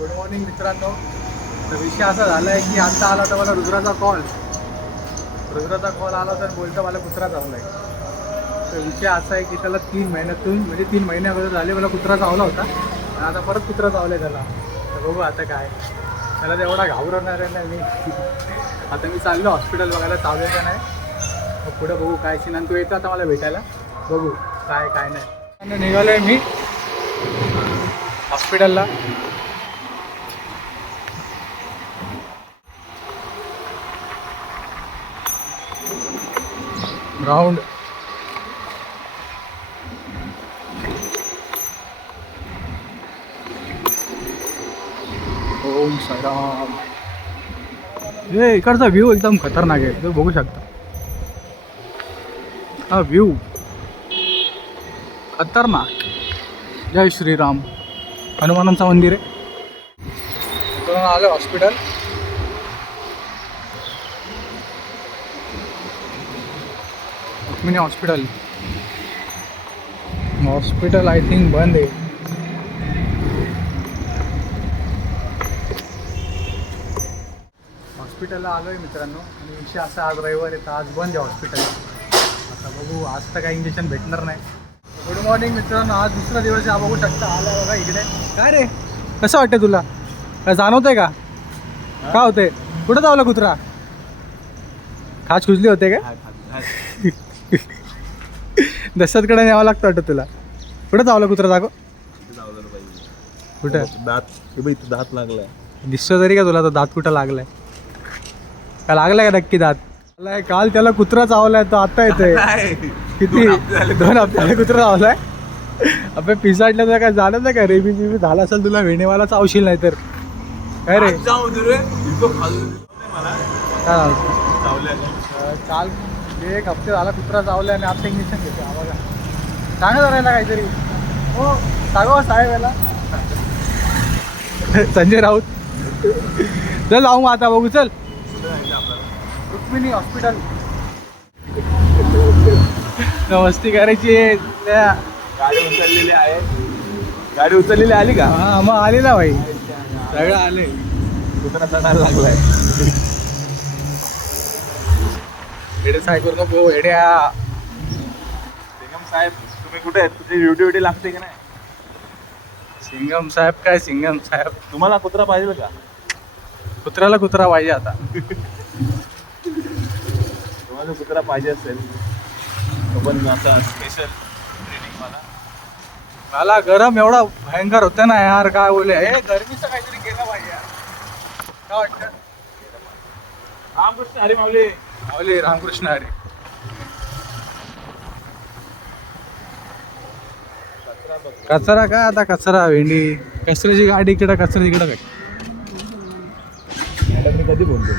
Good morning मित्रांनो. तर विषय असा झाला आहे की आता आला तर मला रुद्राचा कॉल आला तर बोलतो मला कुत्रा चावला आहे. तर विषय असा आहे की त्याला 3 महिन्यातून म्हणजे 3 महिने अगोदर झाले मला कुत्रा चावला होता आणि आता परत कुत्रा चावला आहे त्याला. तर बघू आता काय, त्याला तेवढा घाबरवणार आहे ना मी. आता मी चाललो हॉस्पिटल बघायला, चावले का नाही मग पुढे बघू काय सीन. आणि तू येतो आता मला भेटायला, बघू काय काय नाही. निघालो आहे मी हॉस्पिटलला. राऊंड ओम साईराम. हे इकडचा व्ह्यू एकदम खतरनाक आहे, तुम्ही बघू शकता. हा व्ह्यू खतरनाक. जय श्रीराम. हनुमानांचं मंदिर आहे. इकडून आलं hospital. Rukmini hospital I think बंद आहे. हॉस्पिटलला आलो आहे मित्रांनो. आणि विषय असा, आज रविवार आहे तर आज बंद आहे हॉस्पिटल. आता बघू, आज तर काही इंजेक्शन भेटणार नाही. गुड मॉर्निंग मित्रांनो. आज दुसरा दिवस आहे, बघू शकता. आला बघा इकडे. काय रे, कसं वाटतं तुला? काय जाणवतंय का? काय होतंय? कुठं चावला कुत्रा? खास खुजली होते का? दशरथकडे न्यावं लागतं वाटतं तुला. कुठं चावला कुत्रा? दाखव. कुठं? दात लागलाय. दिसतो तरी का तुला तो दात कुठं लागलाय? का लागलाय का नक्की दात? काल त्याला कुत्रा चावलाय, तो आता येतोय. किती 2 हप्त्याला कुत्रा चावलाय. अबे पिसाटलं तर काय झालं नाही का? रेबी झाला असेल तुला, वेणेवाला चावशील नाही तर. काय रे चाल. 1 हप्ते झाला कुत्रा चावलाय आणि आता इंजेक्शन घेतो. हा बघा, सांगा जरायला काहीतरी. हो सांगा साहेब याला. संजय राऊत. चल जाऊ मग आता, बघू चल. रुक्मिणी हॉस्पिटल. मस्ती करायची. गाडी उचललेली आली का? हा मग आली ना भाई, सगळं आले. कुत्रा चढायला लागलाय. हेडे साहेब करू नको हेड्या. सिंगम साहेब तुम्ही कुठे आहेत? तुझी ड्युटी लागते की नाही? सिंगम साहेब काय सिंगम साहेब? तुम्हाला कुत्रा पाहिजे का? कुत्र्याला कुत्रा पाहिजे आता. तुम्हाला कुत्रा पाहिजे असेल तो पण आता स्पेशल ट्रेनिंग मला गरम एवढा भयंकर होतं ना यार, काय बोले. हे गरमीचं काहीतरी केलं पाहिजे यार. काय वाटतं? रामकृष्ण हरी माऊली. माऊली रामकृष्ण हरी. कचरा काय आता, कचरा भेंडी. कचऱ्याची गाडी इकडं, कचरा इकडं काय. मॅडम मी कधी बोलतो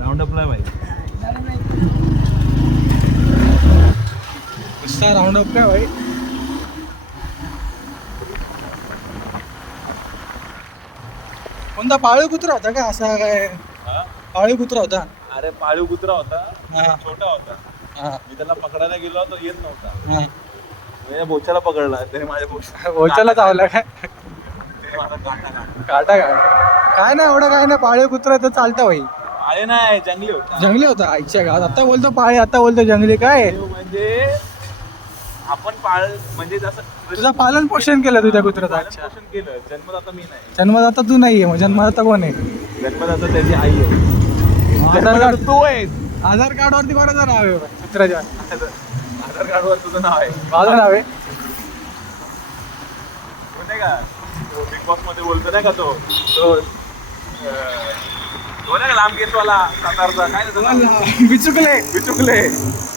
राऊंड अपला भाई. नुसता राऊंड अप काय भाई? कोणता पाळीव कुत्रा होता का असा काय? पाळीव कुत्रा होता. अरे पाळीव कुत्रा होता, हा छोटा होता. हा मी त्याला पकडायला गेलो तो येत नव्हता. हा. मी बोच्याला पकडला, त्याने माझ्या ओच्याला चावला काय? त्याने मला काटा काय नाही एवढं, काय नाही. पाळीव कुत्रा तर चालतं भाई. पाळे नाही, जंगली होता. जंगली होता आईच्या गावात. आता बोलतो पाळी, आता बोलतो जंगली. काय म्हणजे आपण म्हणजे जसं तुझं पालन पोषण केलं तुझ्या कुत्र्याचं? अच्छा, पोषण केलं. जन्मदाता मी नाही. जन्मदाता तू नाहीये, मग जन्मदाता कोण आहे? जन्मदाता त्याची आई आहे. आधार कार्ड. तू आहेस. आधार कार्डवरती कोणाचं नाव आहे कुत्र्याच्या? आधार कार्डवर तुझं नाव आहे. माझं नाव आहे. नाही का तो बिग बॉस मध्ये बोलतो नाही का तो नाही का लांब केसवाला सातारचा, काय बिचुकले. बिचुकले.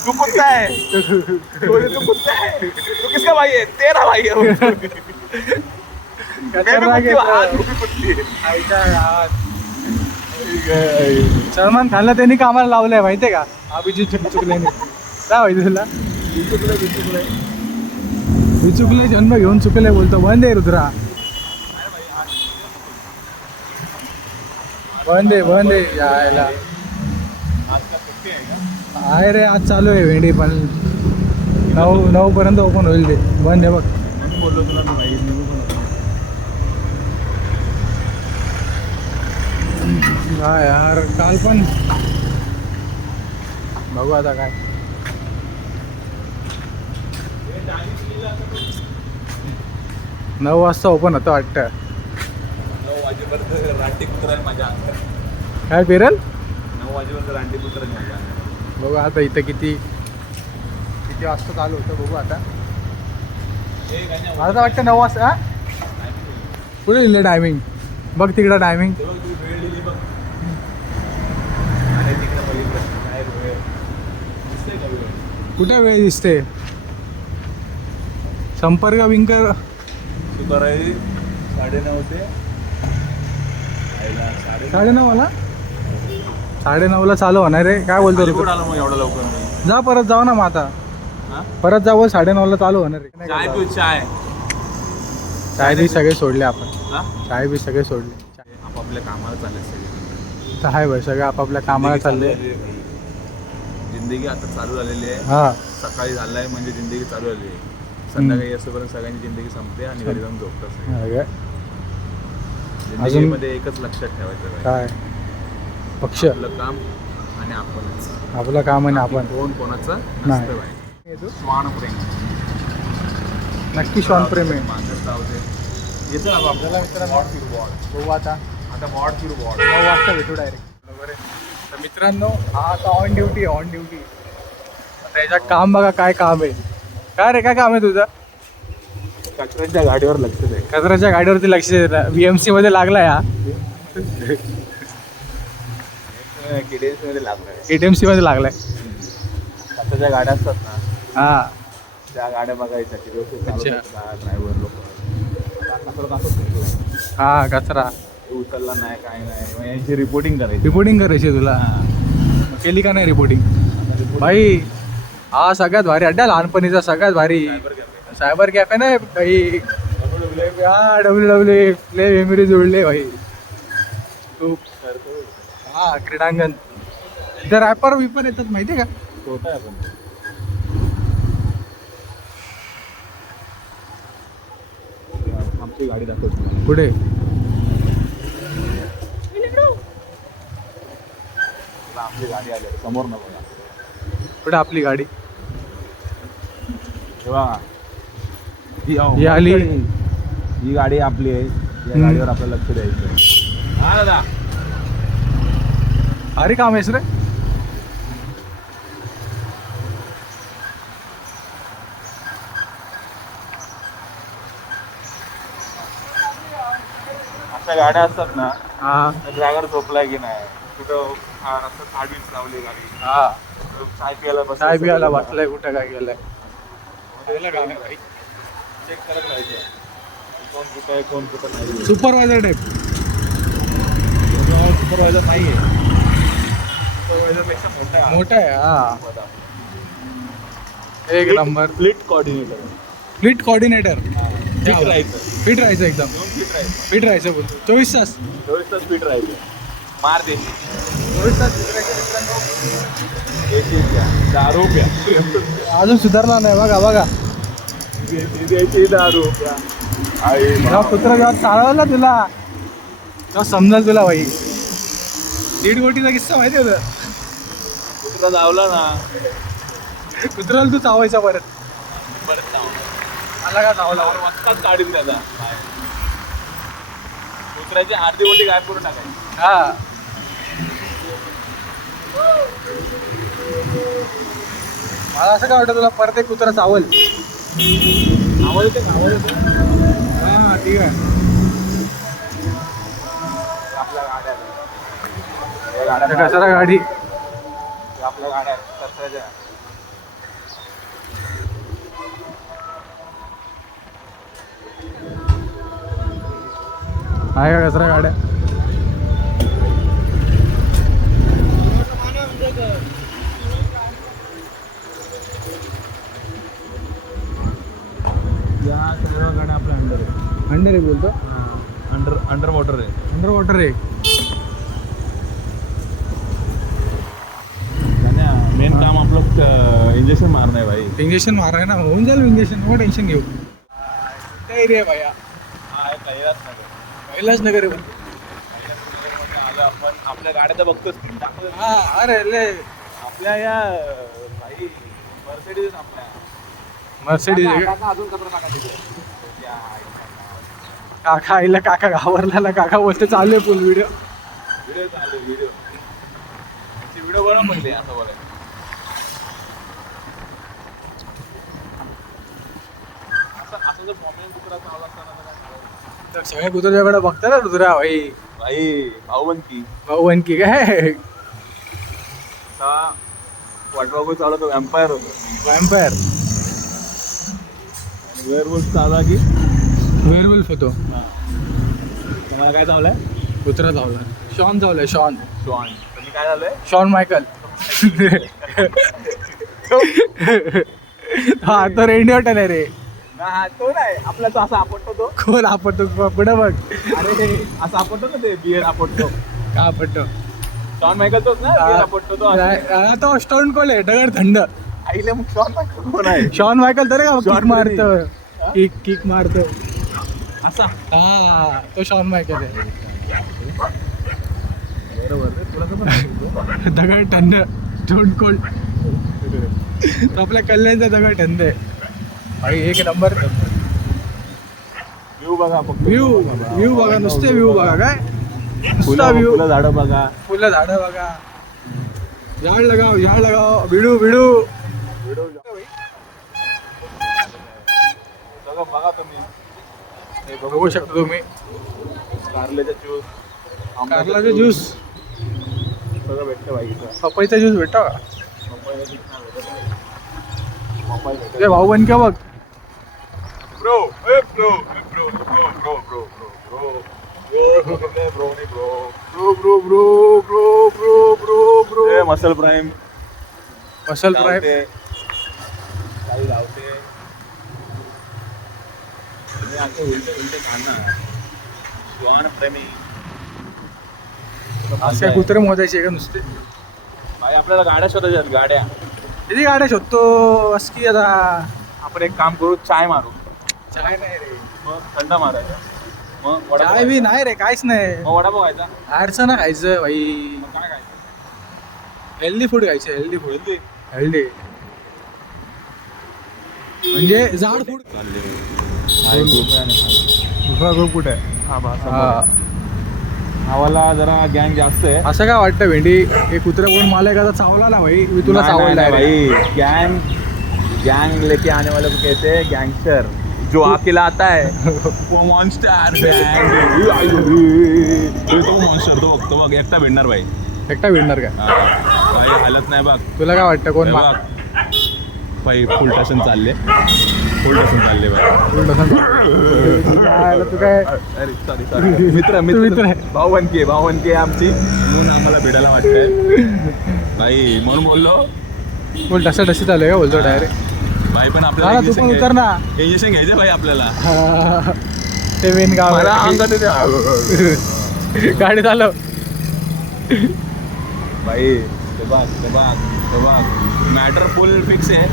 तू कुत्ता आहे. तू कुत्ता आहे. तू किसका भाई आहे? तेरा भाई आहे. सलमान खानला त्यांनी कामाला लावलंय माहितीये का? अभिजित बिचुकलेने. काय माहिती तुला? बिचुकले जन्म घेऊन चुकले बोलतो. बंद आहे रुद्रा, बंद आहे यायला. आहे रे, आज चालू आहे भेंडी पण 9 पर्यंत ओपन होईल ते. बंद आहे बघ. बोललो तुला हा यार काल पण बघू आता काय. 9 वाजता ओपन होतं वाटतं. 9 वाजेपर्यंत रानटी कुत्रा आहे माझ्या अंगात. काय पेरल 9 वाजेपर्यंत रानटी कुत्रा आहे माझ्या अंगात. बघू आता इथं किती वाजता चालू होतं बघू आता. मला तर वाटतं 9 वाजता. हा कुठे लिहिलं टायमिंग बघ तिकडं टायमिंग. वेळ दिली बघ. अरे तिकडे बघितलं काय वेळ दिसतंय का वेळ? कुठे वेळ दिसते. संपर्क विंकर सुतार आहे 9:30 ते 9:30ला 9:30ला चालू होणार रे. काय बोलतो रे तू? आलो मग एवढं लवकर मी. जा परत जाऊ ना मग आता. हा? परत जाऊ 9:30ला चालू होणार रे. चाय पिऊ चाय. चाय बी सगळे सोडले आपण. हा? चाय बी सगळे सोडले. आपापल्या कामाला चालले सगळे. तर आहे भाई सगळं आपापल्या कामाला चालले. जिंदगी आता चालू झालेली आहे. हा सकाळी झालाय म्हणजे जिंदगी चालू झाली आहे. संध्याकाळी असोपर्यंत सगळ्यांची जिंदगी संपते आणि घरी जाऊन झोपतात सगळे. काय? जिंदगीमध्ये एकच लक्षात ठेवायचं आहे. काय पक्ष आपलं काम आणि आपणच. आपलं काम आणि आपण कोण कोणाचं नाही. नसतं बाई. श्वान प्रेम नक्की श्वान प्रेम आहे. माझं जाऊ दे. येतं ना आपल्याला मित्रांनो बघू आता आता वॉर्ड फिर वॉर्ड. 9 वाजता भेटू डायरेक्ट बरोबर आहे. तर मित्रांनो हा आता ऑन ड्युटी आता याच्यात काम बघा काय काम आहे. काय रे काय काम आहे तुझं. कचऱ्याच्या गाडीवर लक्ष दे. कचऱ्याच्या गाडीवरती लक्ष देत. VMC मध्ये लागलाय हा. KDS मध्ये लागलाय. ATMC मध्ये लागलाय. कचऱ्याच्या गाड्या असतात ना हा त्या गाड्या बघायच्या की अच्छा. ड्रायव्हर लोक हा कचरा उचलला नाही काय नाही मग यांची रिपोर्टिंग करायची. रिपोर्टिंग करायची तुला. मग केली का नाही रिपोर्टिंग भाई. हा सगळ्यात भारी अड्डा लहानपणीचा सगळ्यात भारी सायबर कॅफे नाही भाई. हा WW प्ले मेमरी जोडले भाई खूप. हा क्रीडांगण इथं रॅपर विपर येतात माहिती आहे का. छोटा आहे पण आमची गाडी दाखवतो पुढे आपली गाडी आली समोर न बघा. पुढे आपली गाडी तेव्हा ही आली. ही गाडी आपली आहे. या गाडीवर आपलं लक्ष द्यायचं आहे. हा दादा अरे काम आहेस रे. अशा गाड्या असतात ना हा ड्रायव्हर झोपलाय की नाही कुठं रस्त्यात आडवीच लावली गाडी. हा चाय प्यायला बस काय बियाला बसलाय कुठं काय गेलाय. चेक करत राहायचं कोण कुठं आहे कोण कुठं नाही. Supervisor type. सुपरवायझर नाही आहे. सुपरवायझरपेक्षा मोठा आहे. मोठा आहे हा. एक number. Fleet coordinator. Fleet coordinator. Fit राहायचं. फिट राहायचं एकदम. फिट राहायचं. फिट राहायचं बोल 24 तास. 24 तास फिट राहायचं. मार देशी 24 तास फिट राहायचं मित्रांनो. देशी प्या दारू प्या. अजून सुधारला नाही बघा बघा. देशी दारू प्या. आई जेव्हा कुत्रा जेव्हा चालवला तुला तेव्हा समजाल तुला भाई. 1.5 कोटीचा किस्सा माहिती होतं. कुत्रा धावला ना कुत्र्याला तू चावायचा परत. परत मला का चावला. वाजताच काढीन त्याचा. कुत्र्याची अर्धी गोटी गायब करून टाकायची. हा मला असं काय वाटतं तुला परत एक कुत्रा चावल. आवाज येते का? आवाज येते. हा ठीक आहे. आपल्या गाड्या या गाड्या कचरा गाडी. आपल्या गाड्या कचऱ्याच्या. आहे का कचरा गाड्या. या सर्व गाड्या आपल्या अंडर आहे. अंडर आहे बोलतो. अंडर वॉटर आहे. अंडर वॉटर आहे. मेन काम आपलं इंजेक्शन मारणं आहे भाई. इंजेक्शन माराय ना होऊन जाईल इंजेक्शन. नो टेन्शन घेऊ. एरिया भैया हा कैलास नगर. कैलास नगर आहे. तर आपण आपल्या गाड्या तर बघतोच की दाखवतो. हा अरे ले आपल्या या भाई मर्सिडीज आपल्या मर्सिडीज काका अजून कचरा टाका तिथे. या, काका आईला काका घाबरला काका बोलते चालू आहे फुल व्हिडिओ. व्हिडिओ चालू व्हिडिओ व्हिडिओ बनव पहिले असं बोलाय. असं जर मॉमेंट कुत्रा चावला असताना तर काय चालवलं? तर सगळ्या कुत्र्याकडे बघता ना रुद्रा भाई भाई भाऊबंद भाऊ आणखी काय वाटवागो चालवतो एम्पायर होतो. वॅम्पायर वेअरवुल्फ चालला की वेअरवुल्फ होतो. तुम्हाला काय चावलंय? कुत्रा चावला शॉन चावलाय शॉन शॉन. तुम्ही काय झालंय? शॉन मायकल हा तो रेडिओटन आहे रे. हा तो नाही आपला तो असा आपटतो तो. कोण आपटतो पुढे बघ. अरे असं आपटतो ना ते बियर आपटतो. का आपटतो शॉन मायकल तोच ना बियर आपटतो तो असं. तो स्टोन कोल आहे दगड थंड. आईला मग शॉन मायकल कोण आहे? शॉन मायकल तर का शॉन किक मारतो हा? किक मारतो. असा हा तो शॉन मायकल आहे. दगड थंड स्टोन कोल्ड. तो आपल्या कल्याणचा दगड थंड आहे भाई एक नंबर. व्ह्यू बघा फक्त. व्ह्यू बघा नुसते व्ह्यू बघा काय नुसता व्ह्यू. फुलं झाडं बघा. फुलं झाडं बघा. झाड लगाव भिडू सगळं बघा तुम्ही. हे बघू शकता तुम्ही. कारल्याचा ज्यूस कारलाचा ज्यूस सगळं भेटतं भाई इथं. पपईचा ज्यूस भेटतो का पपईचा ज्यूस नाही भेटत. पपई भेटत. ते भाऊ बन का बघ. ब्रो ए bro bro bro bro bro bro bro ए मसल प्राईम मसल फ्राय काही लावते. तुम्ही आता उलटे खाणार श्वान प्रेमी. असे काय कुत्रे मोजायचे का नुसते. भाई आपल्याला गाड्या शोधायच्या आहेत, गाड्या. किती गाड्या शोधतो बस की आता. आपण एक काम करू, चाय मारू. चाय नाही रे. मग थंड मारायचा. मग चाय वडापाव बी नाही रे काहीच नाही. मग वडापाव खायचा. बाहेरचं ना खायचं भाई. मग काय खायचं? हेल्दी फूड खायचं हेल्दी फूड. हेल्दी. हेल्दी म्हणजे जाड फूड. ग्रुप कुठे आहे. आवाला जरा गँग जास्त आहे. असं काय वाटतं भेंडी हे कुत्रे कोण मला एखादा चावला ना भाई मी तुला चावला भाई. गैंग लेके आने वाले को कहते हैं गैंगस्टर. जो अकेला आता है वो मॉन्स्टर. तो मॉन्स्टर तो बघतो बघ एकटा भेटणार भाई. एकटा भेटणार का भाई हालत नाही बघ. तुला काय वाटतं कोण बघ भाई फुल टसन चालले भाई. तू काय अरे सॉरी मित्र आहे. भावनकी आमची म्हणून आम्हाला भेटायला वाटतंय भाई. म्हणून बोललो बोल डसा डसी चालू आहे का बोलतो डायरेक्ट. भाई पण तू आपल्याला पण उतर ना. इंजेक्शन घ्यायचं भाई आपल्याला. ते मेन गाव मला आहे. अंगात येते. गाडी चालव भाई ते बघ मॅटर फुल फिक्स आहे.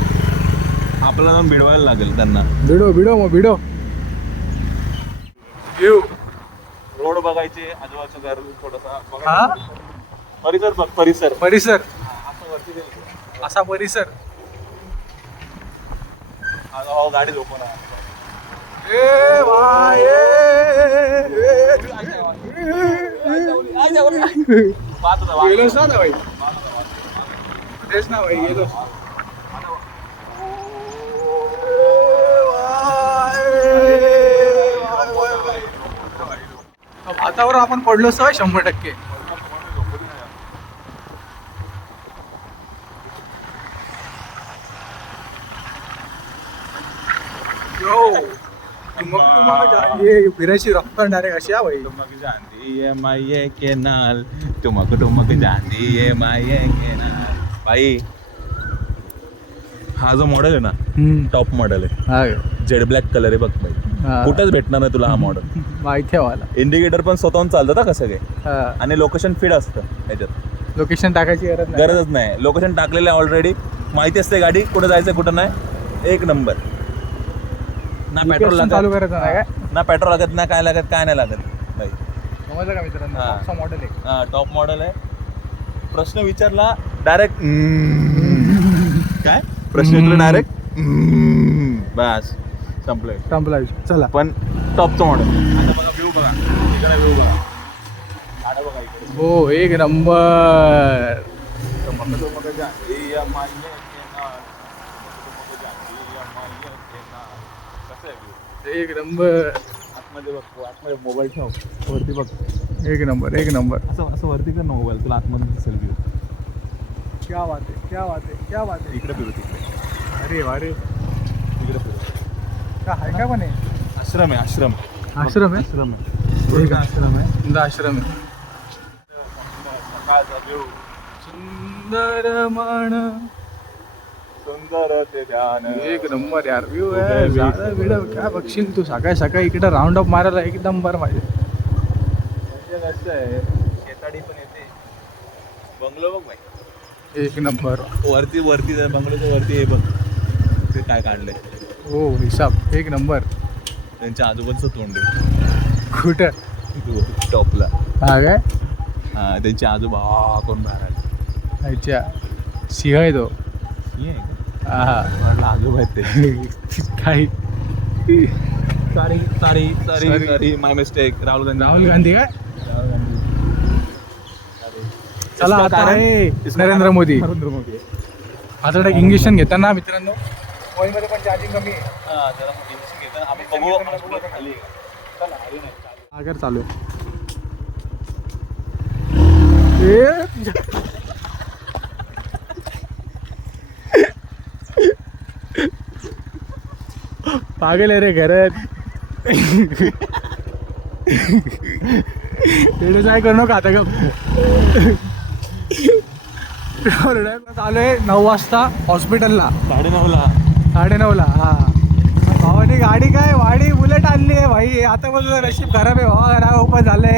आपल्याला जाऊन भिडवायला लागेल त्यांना. भिडो येऊ. रोड बघायचे आजूबाजूचं घर थोडंसं हा बघायचं. परिसर बघ परिसर. परिसर असं वरती जायचं. असा परिसर. हो गाडी झोपवणार. ए भाई गेलोस ना भाई. तेच ना भाई गेलोस. भातावर आपण पडलो सवय 100%. ये फिरायची रफ्तार डायरेक्ट अशी हा भाई. तुमक जानती है माये के नाल तुमक जानती है माये के नाल. भाई हा जो मॉडेल आहे ना टॉप मॉडेल आहे. जेड ब्लॅक कलर आहे बघ भाई. कुठंच भेटणार नाही तुला हा मॉडेल. माहिती आहे मला. इंडिकेटर पण स्वतःहून चालतात का सगळे. आणि लोकेशन फीड असतं याच्यात. लोकेशन टाकायची गरजच नाही. लोकेशन टाकलेलं आहे ऑलरेडी. माहिती असते गाडी कुठं जायचं कुठं नाही. एक नंबर. ना पेट्रोल चालू करायचं नाही काय. ना पेट्रोल लागत ना काय लागत काय नाही लागत भाई. समजलं का मित्रांनो? हा. टॉपचा मॉडेल आहे. टॉप मॉडेल आहे. प्रश्न विचारला डायरेक्ट काय प्रश्न विचारला डायरेक्ट बस संपलंय. संपला विषय. चला पण टॉपचं मॉडेल. आता बघा व्ह्यू बघा, इकडे व्ह्यू बघा, गाडं बघा इकडे. हो एक नंबर. एक नंबर. आतमध्ये बघ, आतमध्ये मोबाईल ठेव, वरती बघ. एक नंबर एक नंबर. असं असं वरती कर ना मोबाईल, तुला आतमध्ये दिसेल व्ह्यू. क्या बात आहे, क्या बात आहे, क्या बात आहे. इकडे फिरू, तिकडे अरे वारे. तिकडे फिरू. का आहे का पण आहे? आश्रम आहे, आश्रम. आश्रम आहे. आश्रम आहे, एक आश्रम आहे. सुंदर आश्रम आहे. सकाळचा व्ह्यू सुंदर मन. सुंदर ते ध्यान. एक नंबर यार व्ह्यू आहे. झाडं बिडं काय बघशील तू सकाळी सकाळी इकडे राऊंड अप मारायला एकदम बरं माझे. कसं आहे, शेताडी पण येते. बंगलो बघ भाई, एक नंबर. वरती वरती बंगलोच्या वरती हे बघ ते काय काढलंय. हो हिसाब एक नंबर. त्यांच्या आजोबांचं तोंड आहे कुठं? टॉपला. हा काय? हा त्यांचे आजोबा कोण बाहेर आले. अच्छा सिंह आहे तो. हे आहे का? हा म्हटलं आजोबा आहेत ते. काही sorry sorry sorry Sorry. Sorry my mistake. Rahul Gandhi. Rahul Gandhi काय? राहुल गांधी. चला इसका आता कारण- आहे इसका नरेंद्र कारण मोदी. नरेंद्र मोदी. आता एक इंजेक्शन घेताना मित्रांनो मोबाईलमध्ये पण चार्जिंग कमी आहे. हा जरा इंजेक्शन घेताना आम्ही बघू हॉस्पिटल खाली आहे का? चला आली नाही चालेल. आगर चालू आहे. पागल आहे रे घरात. तेवढं काय करू नका आता. चालू आहे 9 वाजता हॉस्पिटलला. 9:30ला. 9:30ला. हा भावाने गाडी काय वाडी बुलेट आणली आहे भाई. आता पण तुझं नशीब खराब आहे भावा. घरा ओपन झाले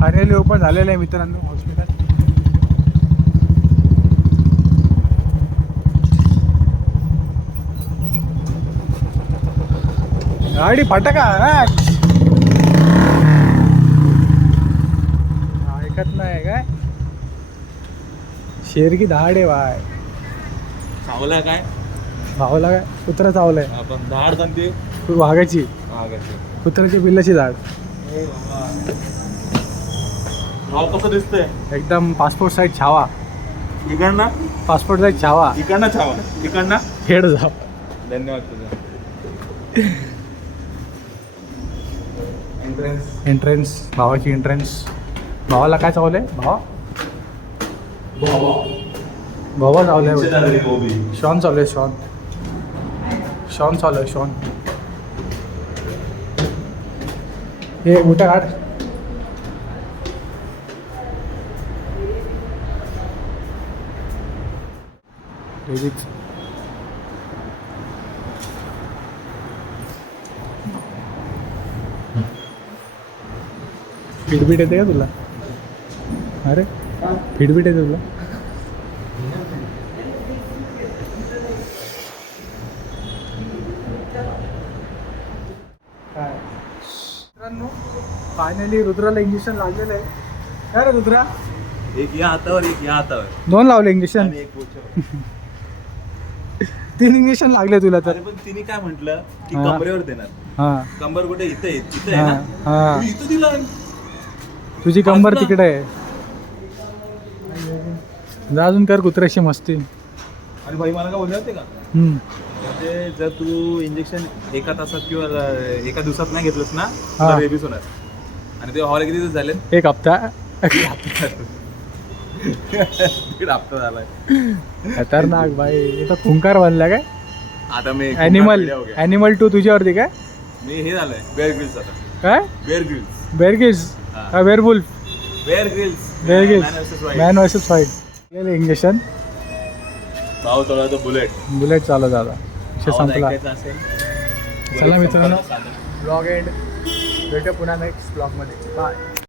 फायनली ओपन झालेलं आहे मित्रांनो हॉस्पिटल. गाडी फटका ऐकत नाही काय. शेर की धाड आहे बाय. चावलं काय? भावाला काय कुत्रा चावलाय. आपण धाड कोणती? वाघाची. मागायची. कुत्र्याची बिल्लाची झाड. भाव कसं दिसतंय? एकदम पासपोर्ट साईज छावा. इकडनं पासपोर्ट साईज छावा. इकडनं छावा, इकडनं खेड जाव. धन्यवाद तुझा. एंट्रन्स भावाची एंट्रन्स. भावाला काय चावलंय भावा? भावा चावलंय. शॉन चावलंय. शॉन चावलंय. शॉन हे मोठ्या गाड. फिटबीट येते का तुला? अरे फिटबीट येते तुला? काय मित्रांनो फायनली रुद्राला इंजेक्शन लागलेलं आहे. काय रे रुद्रा? एक या हातावर, एक या हातावर. 2 लावले इंजेक्शन. आणि एक पोछावर. 3 इंजेक्शन लागले तुला तर. अरे पण तिने काय म्हटलं की हा. कमरेवर देणार. हां कंबर कुठे? इथे इथे आहे हां ना. हां. तू इथं दिला. तुझी कंबर बाजूला. तिकडे आहे. जा अजून कर कुत्र्याशी मस्ती. आणि भाई मला काय बोलले होते का, म्हणजे जर तू इंजेक्शन एका तासात किंवा एका दिवसात नाही घेतलंस ना हा. तर रेबीज होणार. आणि ते हॉल किती दिवस झाले? 1 हप्ता. दीड हप्ता झालाय. खतरनाक भाई. इथं खुंकार बनला काय? आता मी ॲनिमल 2 तुझ्यावरती काय? मी हे झालंय बेअर ग्रिल्स. आता काय बेअर ग्रिल्स. बेअरगिल्स हा. का werewolf? Bear Grylls. Man versus wild. गेले इंजेक्शन. भाव थोडा तो बुलेट. बुलेट चालू झाला. विषय संपला. असेल चला मित्रांनो ब्लॉग एंड. भेटू पुन्हा नेक्स्ट ब्लॉगमध्ये. बाय.